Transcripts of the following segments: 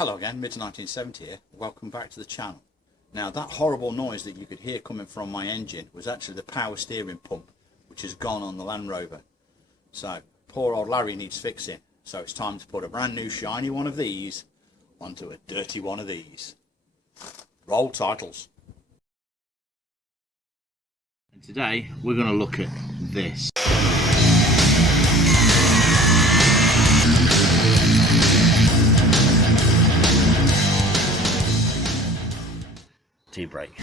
Hello again, Mid-1970 here. Welcome back to the channel. Now that horrible noise that you could hear coming from my engine was actually the power steering pump, which has gone on the Land Rover. So poor old Larry needs fixing. So it's time to put a brand new shiny one of these onto a dirty one of these. Roll titles. And today we're going to look at this. T-brake.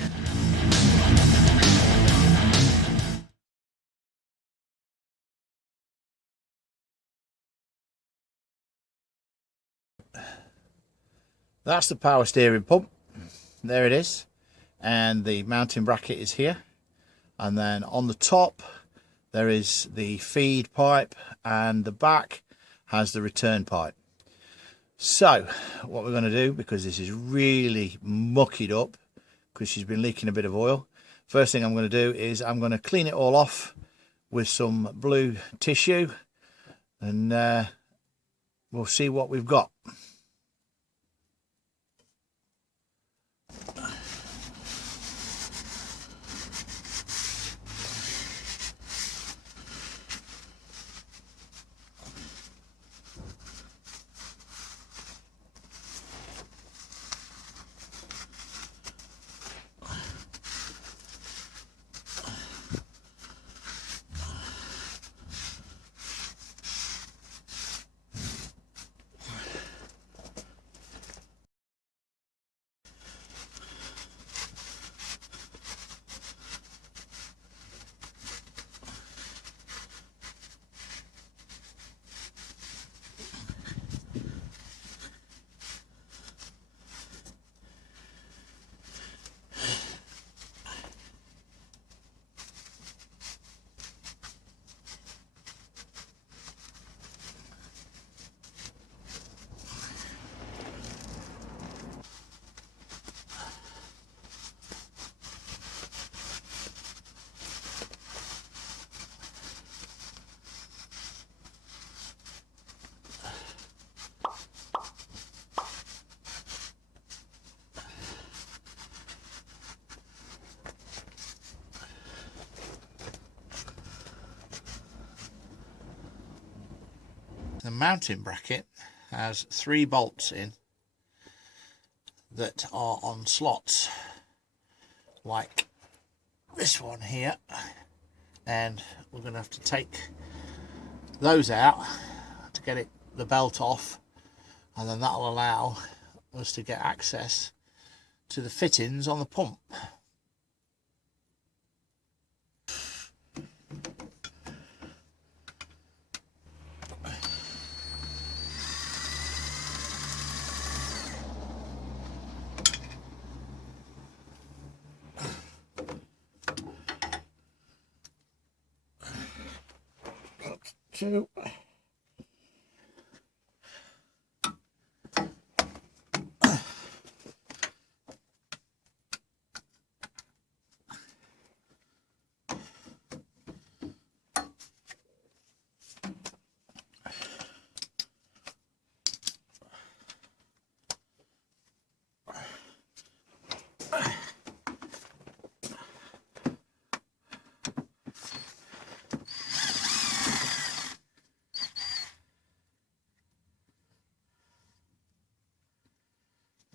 That's the power steering pump. There it is. And the mounting bracket is here. And then on the top there is the feed pipe, and the back has the return pipe. So what we're going to do, because this is really mucked up because she's been leaking a bit of oil, first thing I'm going to do is I'm going to clean it all off with some blue tissue, and we'll see what we've got. The mounting bracket has 3 bolts in that are on slots like this one here, and we're going to have to take those out to get the belt off, and then that'll allow us to get access to the fittings on the pump. Two.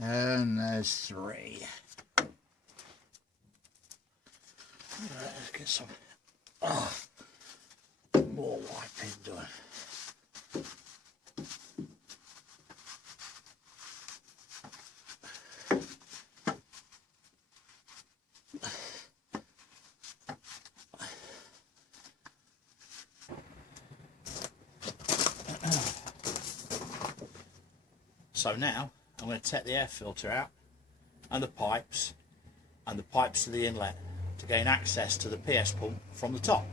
And there's 3. Let's get some more wiping done. So now I'm going to take the air filter out and the pipes to the inlet to gain access to the PS pump from the top.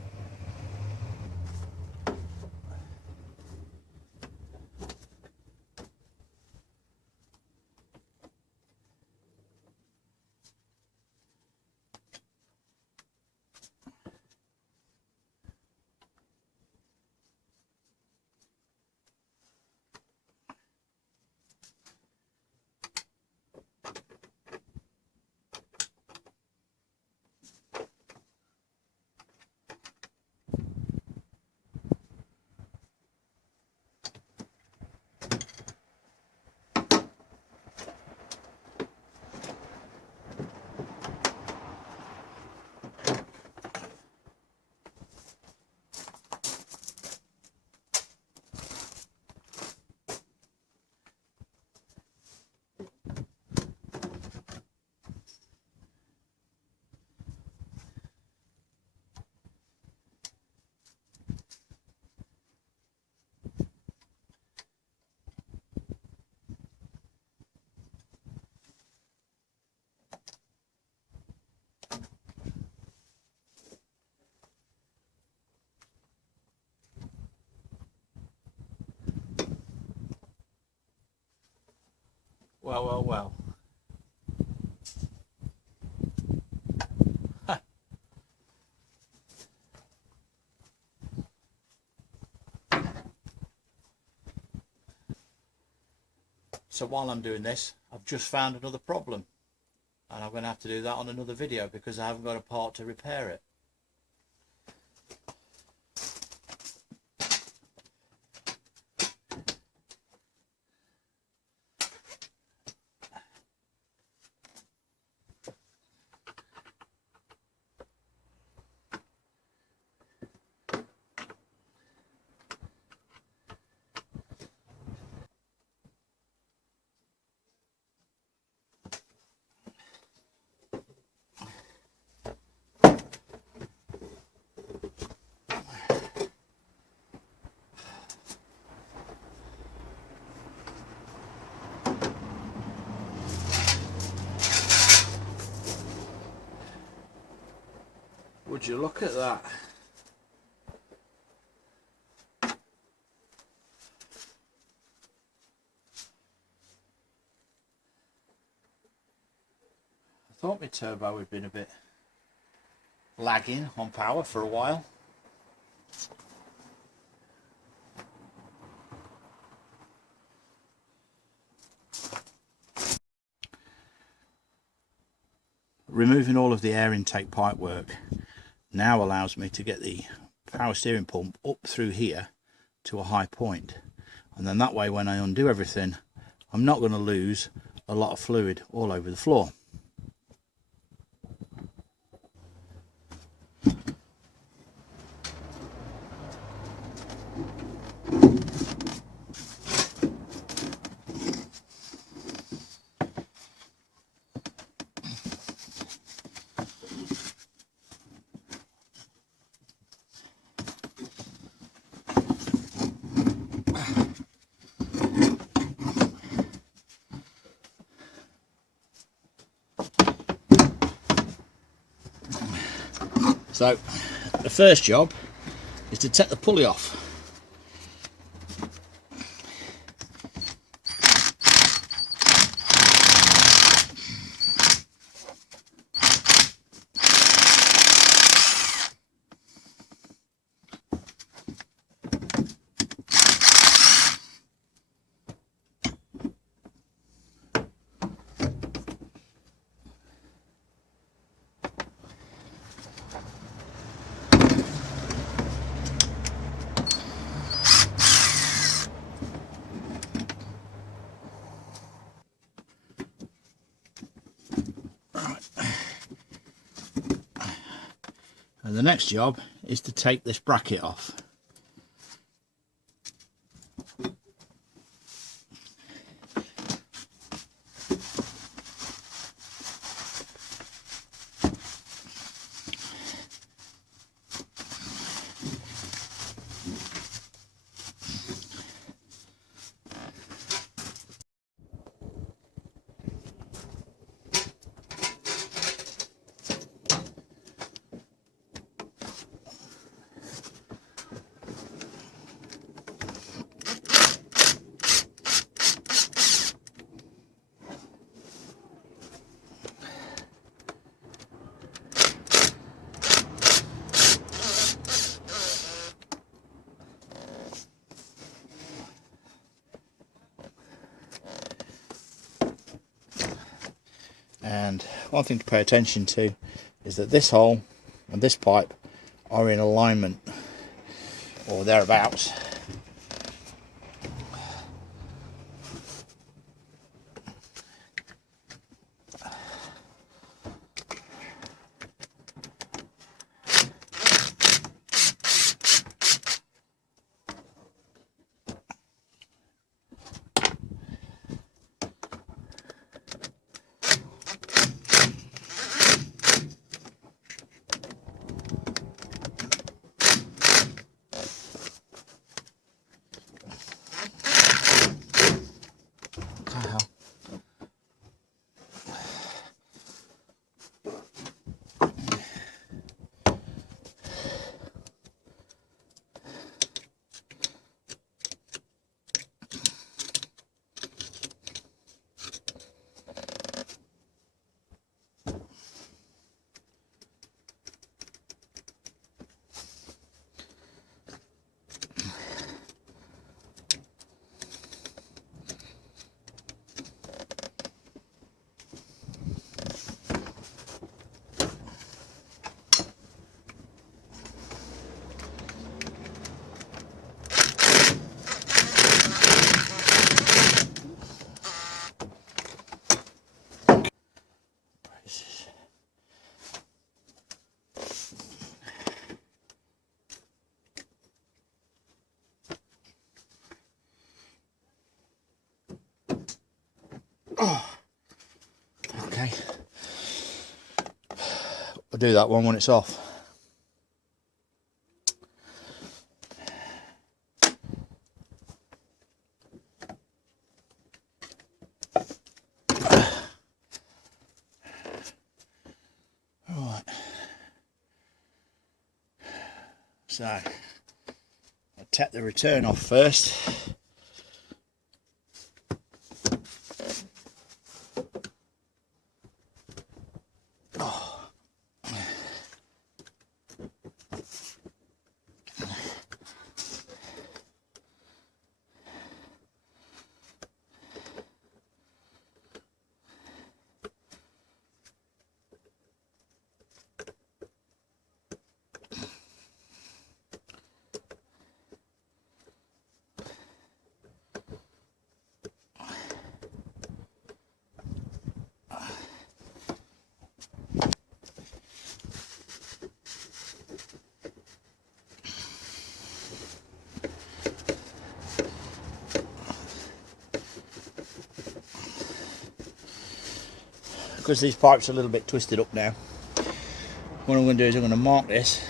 So while I'm doing this, I've just found another problem, and I'm going to have to do that on another video because I haven't got a part to repair it. Would you look at that? I thought my turbo had been a bit lagging on power for a while. Removing all of the air intake pipe work now allows me to get the power steering pump up through here to a high point, and then that way when I undo everything I'm not going to lose a lot of fluid all over the floor. So the first job is to take the pulley off. And the next job is to take this bracket off. And one thing to pay attention to is that this hole and this pipe are in alignment or thereabouts. Okay. I'll do that one when it's off. Right. So I'll take the return off first. Because these pipes are a little bit twisted up now, what I'm going to do is I'm going to mark this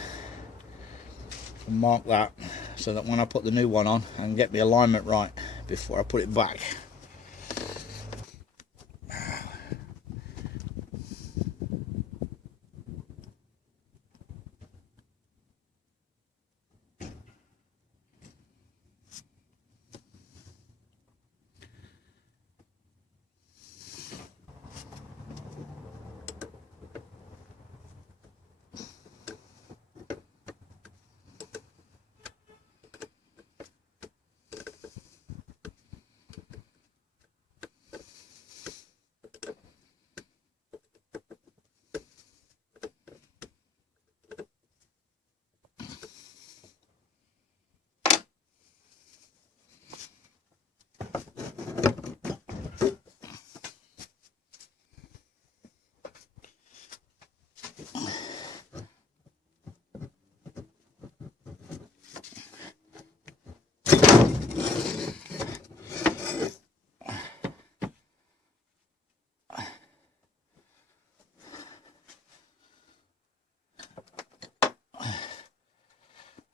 and mark that, so that when I put the new one on I can get the alignment right before I put it back.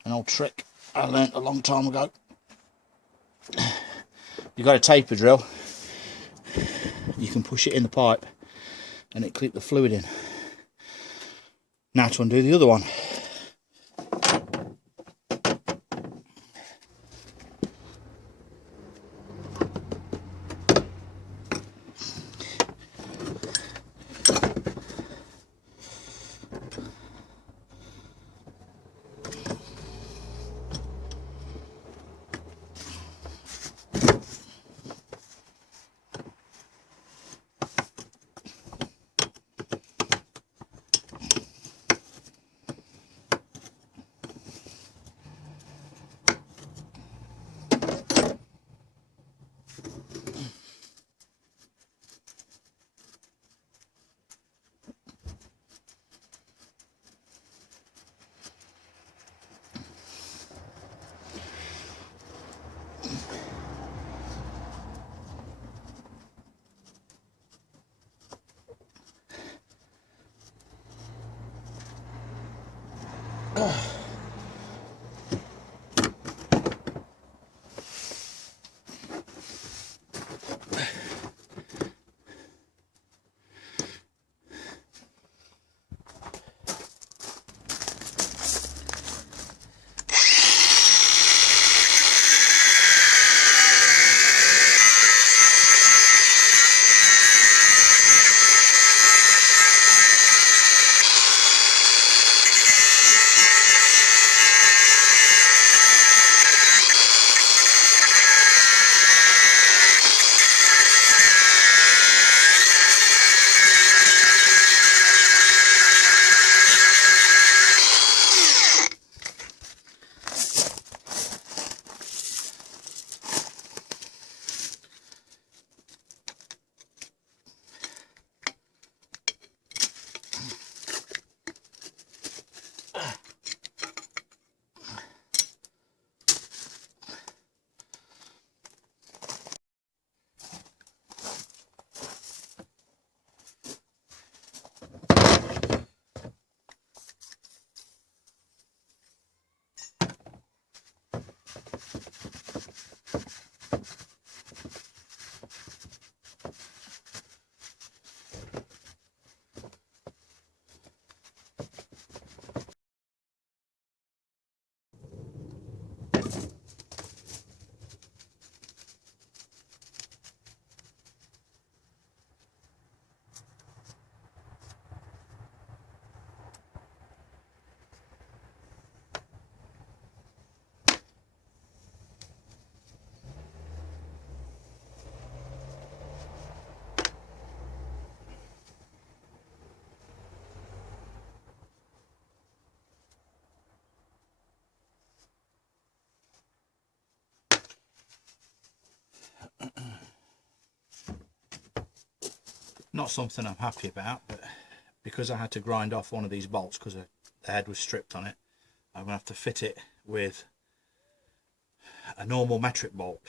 An old trick I learnt a long time ago. You've got a taper drill, you can push it in the pipe and it clip the fluid in. Now to undo the other one. Not something I'm happy about, but because I had to grind off one of these bolts because the head was stripped on it, I'm going to have to fit it with a normal metric bolt.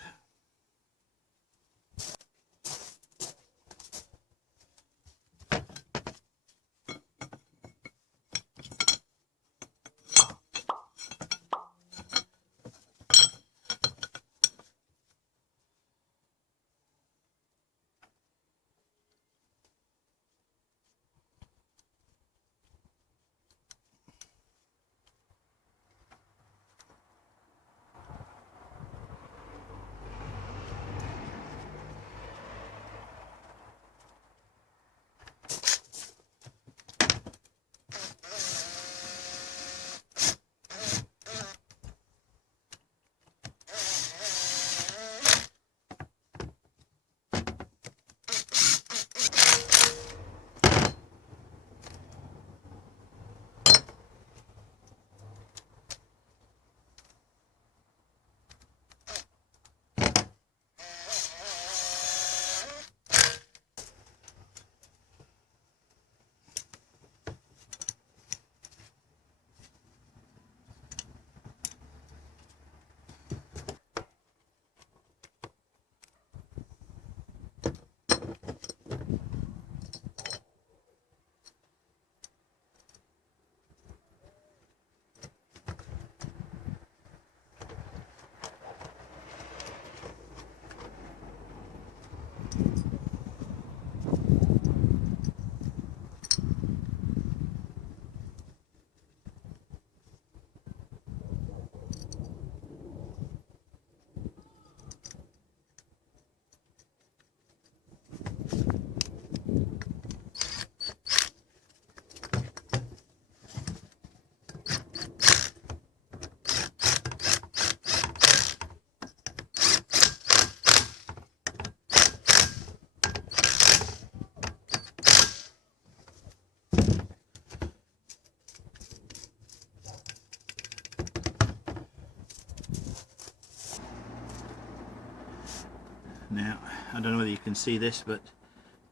Now, I don't know whether you can see this, but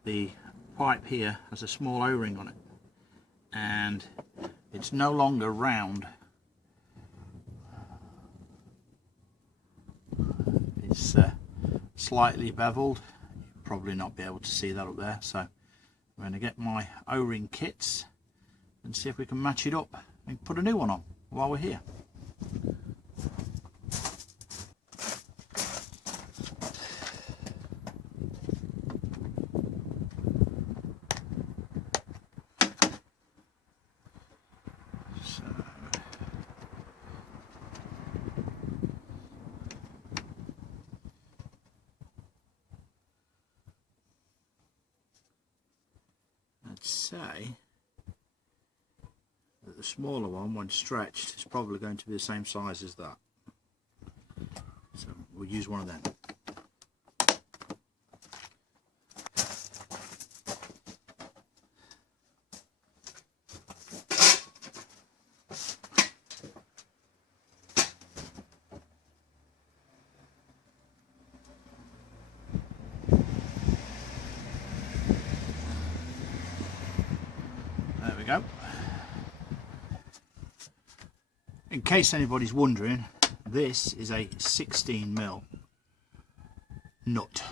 the pipe here has a small O-ring on it, and it's no longer round. It's slightly beveled. You'll probably not be able to see that up there, so I'm going to get my O-ring kits and see if we can match it up and put a new one on while we're here. I'd say that the smaller one, when stretched, is probably going to be the same size as that. So we'll use one of them. There we go. In case anybody's wondering, this is a 16mm nut.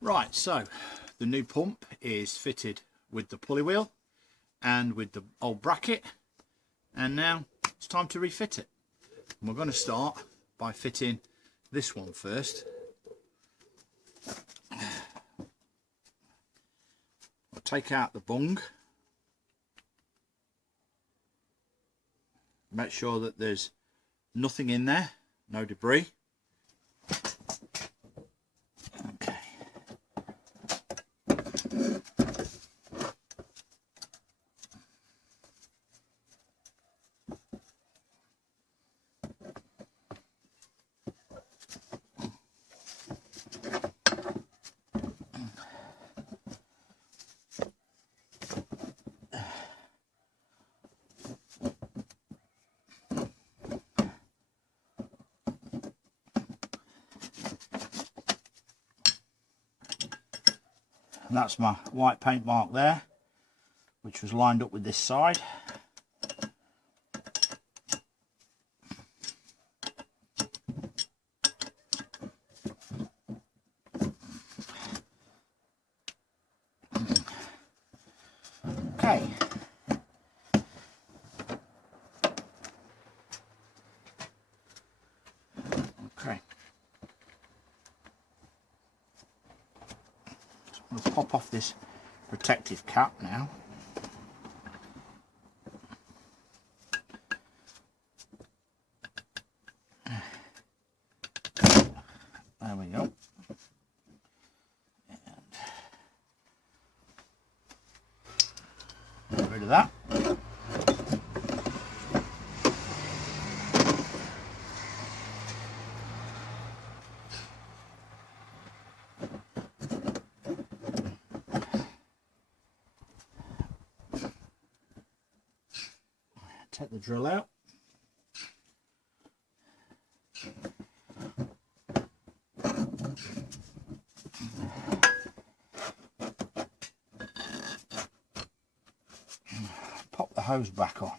Right, so the new pump is fitted with the pulley wheel and with the old bracket, and now it's time to refit it. And we're going to start by fitting this one first. I'll take out the bung, make sure that there's nothing in there, no debris. Okay. And that's my white paint mark there, which was lined up with this side. Okay. Okay. So I'm going to pop off this protective cap now. There we go. And get rid of that. Take the drill out. Pop the hose back on.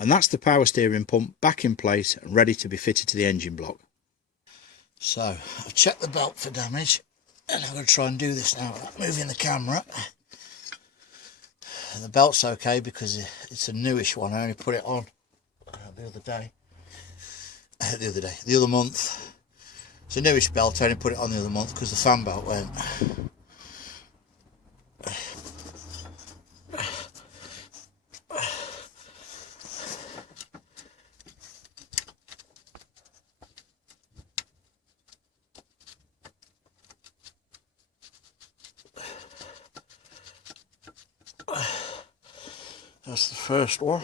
And that's the power steering pump back in place and ready to be fitted to the engine block. So I've checked the belt for damage, and I'm going to try and do this now without moving the camera. The belt's okay because it's a newish one. I only put it on the other month. It's a newish belt. I only put it on the other month because the fan belt went. That's the first one.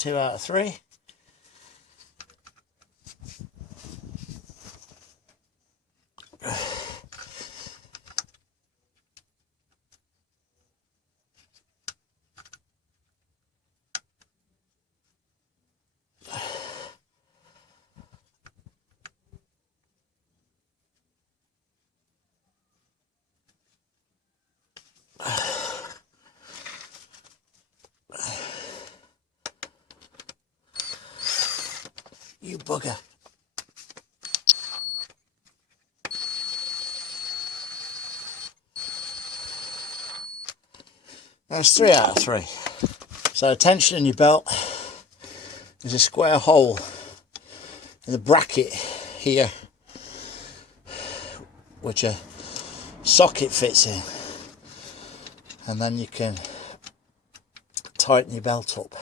2 out of 3. You bugger. That's 3 out of 3. So tension in your belt, there's a square hole in the bracket here which a socket fits in, and then you can tighten your belt up.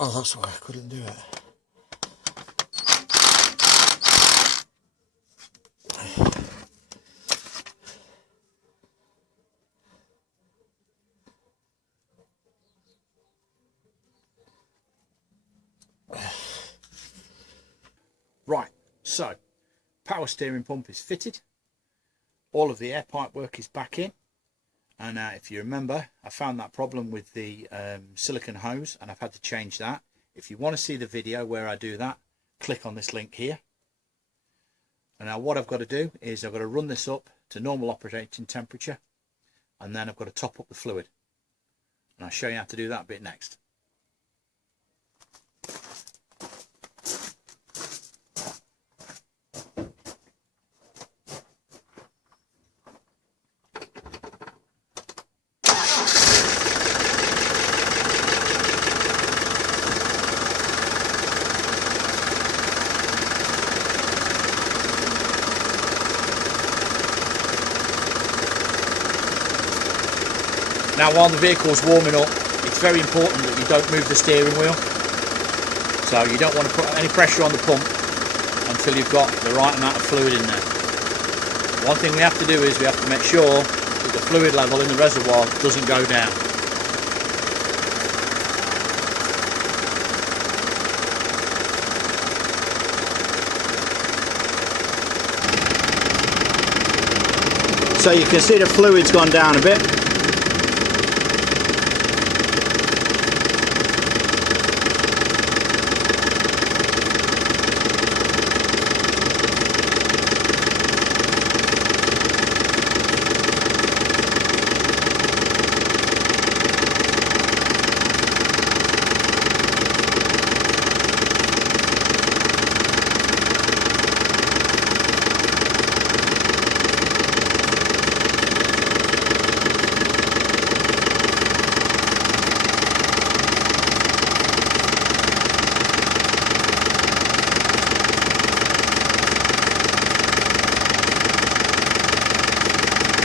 Oh, that's why I couldn't do it. Right, so power steering pump is fitted. All of the air pipe work is back in. And if you remember, I found that problem with the silicone hose, and I've had to change that. If you want to see the video where I do that, click on this link here. And now what I've got to do is I've got to run this up to normal operating temperature, and then I've got to top up the fluid. And I'll show you how to do that bit next. Now, while the vehicle's warming up, it's very important that you don't move the steering wheel. So you don't want to put any pressure on the pump until you've got the right amount of fluid in there. One thing we have to do is we have to make sure that the fluid level in the reservoir doesn't go down. So you can see the fluid's gone down a bit.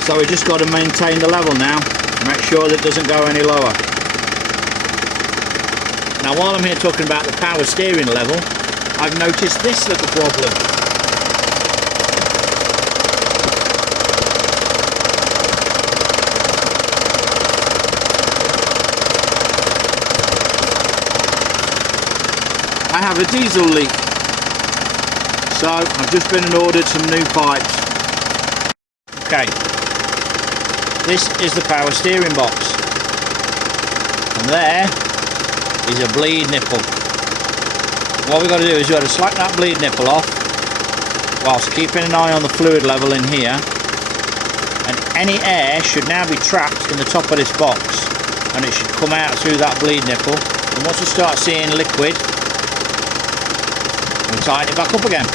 So we just got to maintain the level now, make sure that it doesn't go any lower. Now, while I'm here talking about the power steering level, I've noticed this little problem. I have a diesel leak, so I've just been and ordered some new pipes. Okay. This is the power steering box, and there is a bleed nipple. What we've got to do is we've got to slack that bleed nipple off whilst keeping an eye on the fluid level in here, and any air should now be trapped in the top of this box, and it should come out through that bleed nipple, and once we start seeing liquid, we'll tighten it back up again.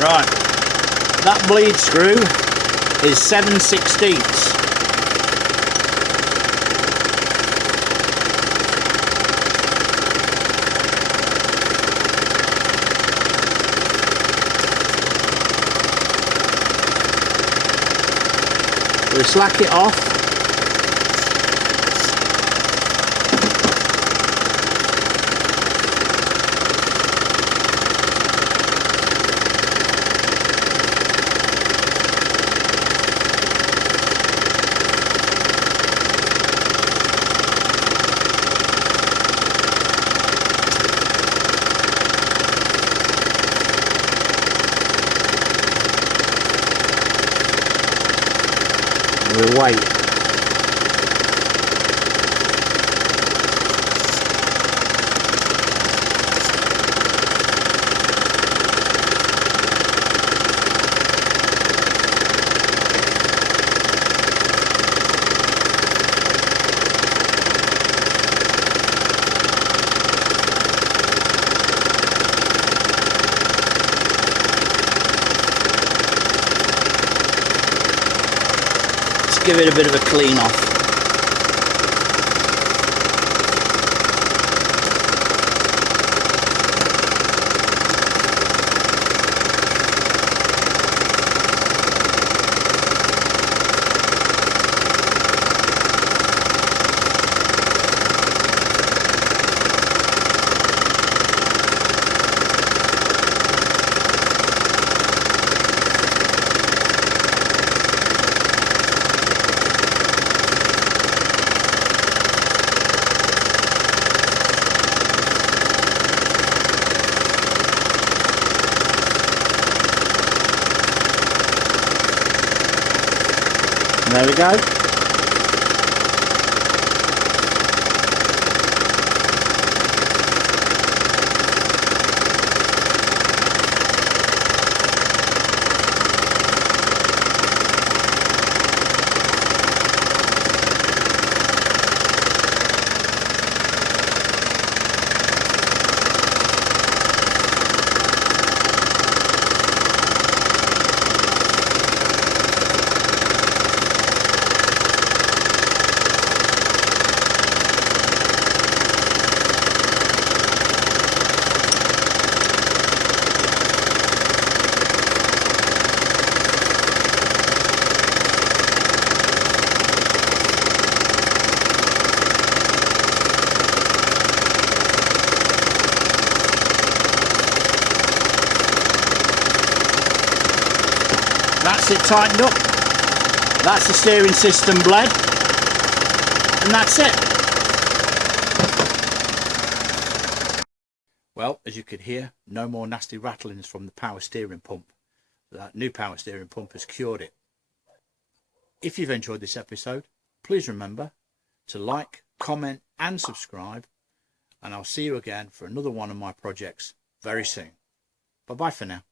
Right, that bleed screw is 7/16. We slack it off. We'll wait. Give it a bit of a clean off. There we go. That's it tightened up. That's the steering system bled, and that's it. Well, as you could hear, no more nasty rattlings from the power steering pump. That new power steering pump has cured it. If you've enjoyed this episode, please remember to like, comment and subscribe, and I'll see you again for another one of my projects very soon. Bye bye for now.